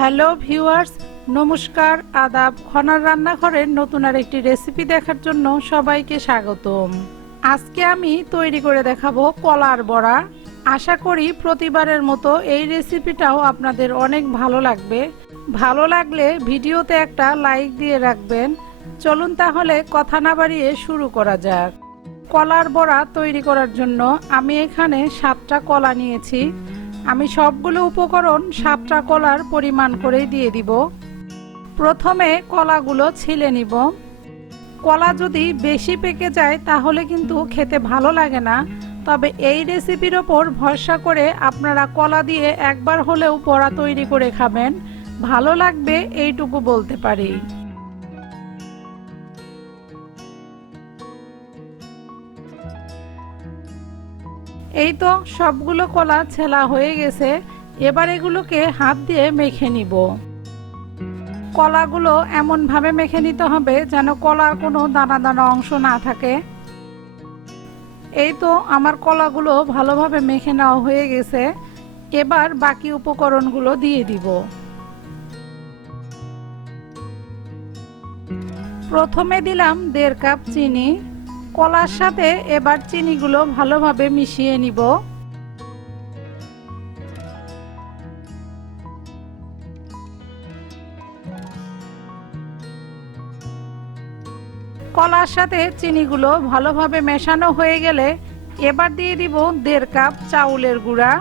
Hello viewers, নমস্কার, আদাব। খনার রান্নাঘরের নতুন আর একটি রেসিপি দেখার জন্য সবাইকে স্বাগতম। আজকে আমি তৈরি করে দেখাবো কলার বড়া। আশা করি প্রতিবারের মতো এই রেসিপিটাও আপনাদের অনেক ভালো লাগবে। ভালো লাগলে ভিডিওতে একটা লাইক দিয়ে রাখবেন। চলুন তাহলে কথা না বাড়িয়ে শুরু করা যাক। কলার বড়া তৈরি করার জন্য আমি এখানে সাতটা কলা নিয়েছি। আমি সবগুলো উপকরণ সাতটা কলার পরিমাণ করেই দিয়ে দিব। প্রথমে কলাগুলো ছিলে নিব। কলা যদি বেশি পেকে যায় তাহলে কিন্তু খেতে ভালো লাগে না। তবে এই রেসিপির ওপর ভরসা করে আপনারা কলা দিয়ে একবার হলেও বড়া তৈরি করে খাবেন। ভালো লাগবে এইটুকু বলতে পারি। এই তো সবগুলো কলা ছেলা হয়ে গেছে, এবার এগুলোকে হাত দিয়ে মেখে নিব। কলাগুলো এমনভাবে মেখে নিতে হবে যেন কলার কোনো দানা দানা অংশ না থাকে। এই তো আমার কলাগুলো ভালোভাবে মেখে নেওয়া হয়ে গেছে, এবার বাকি উপকরণগুলো দিয়ে দিব। প্রথমে দিলাম দেড় কাপ চিনি কলার সাথে এবার চিনিগুলো ভালোভাবে মিশিয়ে নিব। কলার সাথে চিনিগুলো ভালোভাবে মেশানো হয়ে গেলে এবার দিয়ে দিব দেড় কাপ চাউলের গুঁড়া।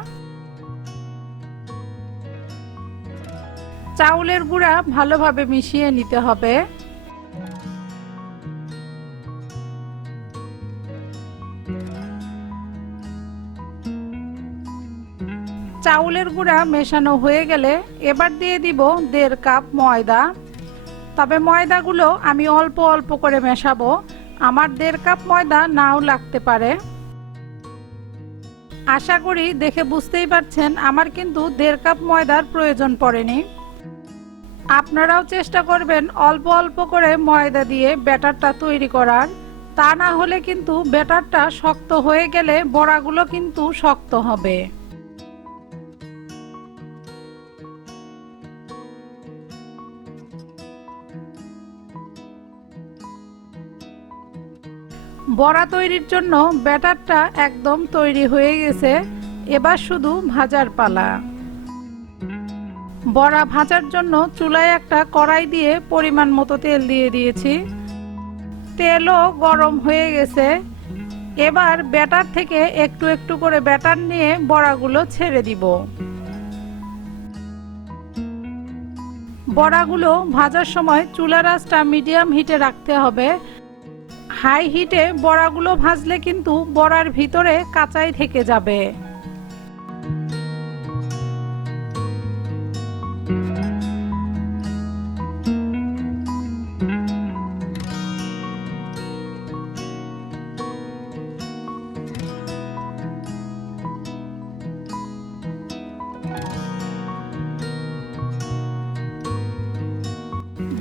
চাউলের গুঁড়া ভালোভাবে মিশিয়ে নিতে হবে। চাউলের গুঁড়া মেশানো হয়ে গেলে এবার দিয়ে দিব দেড় কাপ ময়দা। তবে ময়দাগুলো আমি অল্প অল্প করে মেশাবো। আমার দেড় কাপ ময়দা নাও লাগতে পারে। আশা করি দেখে বুঝতেই পারছেন, আমার কিন্তু দেড় কাপ ময়দার প্রয়োজন পড়েনি। আপনারাও চেষ্টা করবেন অল্প অল্প করে ময়দা দিয়ে ব্যাটারটা তৈরি করার। তা না হলে কিন্তু ব্যাটারটা শক্ত হয়ে গেলে বড়াগুলো কিন্তু শক্ত হবে। বড়া তৈরির জন্য ব্যাটারটা একদম তৈরি হয়ে গেছে। এবার শুধু ভাজার পালা। বড়া ভাজার জন্য চুলায় একটা কড়াই দিয়ে পরিমাণ মতো তেল দিয়ে দিয়েছি। তেলও গরম হয়ে গেছে। এবার ব্যাটার থেকে একটু একটু করে ব্যাটার নিয়ে বড়াগুলো ছেড়ে দিব। বড়াগুলো ভাজার সময় চুলার আঁচটা মিডিয়াম হিটে রাখতে হবে। হাই হিটে বড়াগুলো ভাজলে কিন্তু বড়ার ভিতরে কাঁচাই থেকে যাবে।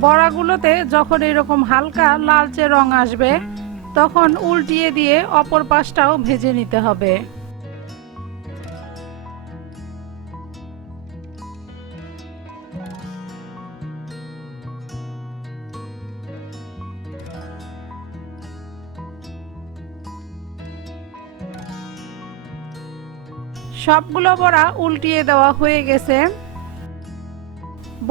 বড়াগুলোতে যখন এরকম হালকা লালচে রং আসবে, তখন উল্টিয়ে দিয়ে অপর পাশটাও ভেজে নিতে হবে। সবগুলো বড়া উল্টিয়ে দেওয়া হয়ে গেছে।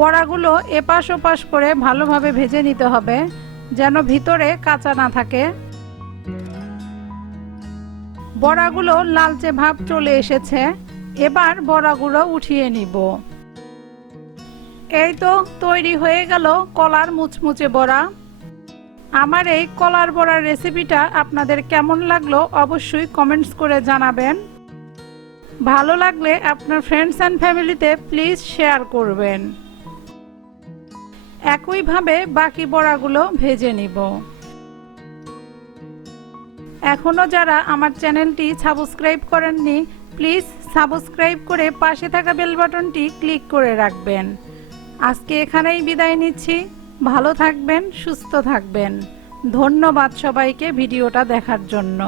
বড়াগুলো এপাশ ওপাশ করে ভালোভাবে ভেজে নিতে হবে, যেন ভিতরে কাঁচা না থাকে। বড়াগুলো লালচে ভাব চলে এসেছে, এবার বড়াগুলো উঠিয়ে নিব। এই তো তৈরি হয়ে গেল কলার মুচমুচে বড়া। আমার এই কলার বড়ার রেসিপিটা আপনাদের কেমন লাগল অবশ্যই কমেন্টস করে জানাবেন। ভালো লাগলে আপনার ফ্রেন্ডস অ্যান্ড ফ্যামিলিতে প্লিজ শেয়ার করবেন। একইভাবে বাকি বড়াগুলো ভেজে নিব। এখনও যারা আমার চ্যানেলটি সাবস্ক্রাইব করেননি, প্লিজ সাবস্ক্রাইব করে পাশে থাকা বেল বাটনটি ক্লিক করে রাখবেন। আজকে এখানেই বিদায় নিচ্ছি। ভালো থাকবেন, সুস্থ থাকবেন। ধন্যবাদ সবাইকে ভিডিওটা দেখার জন্য।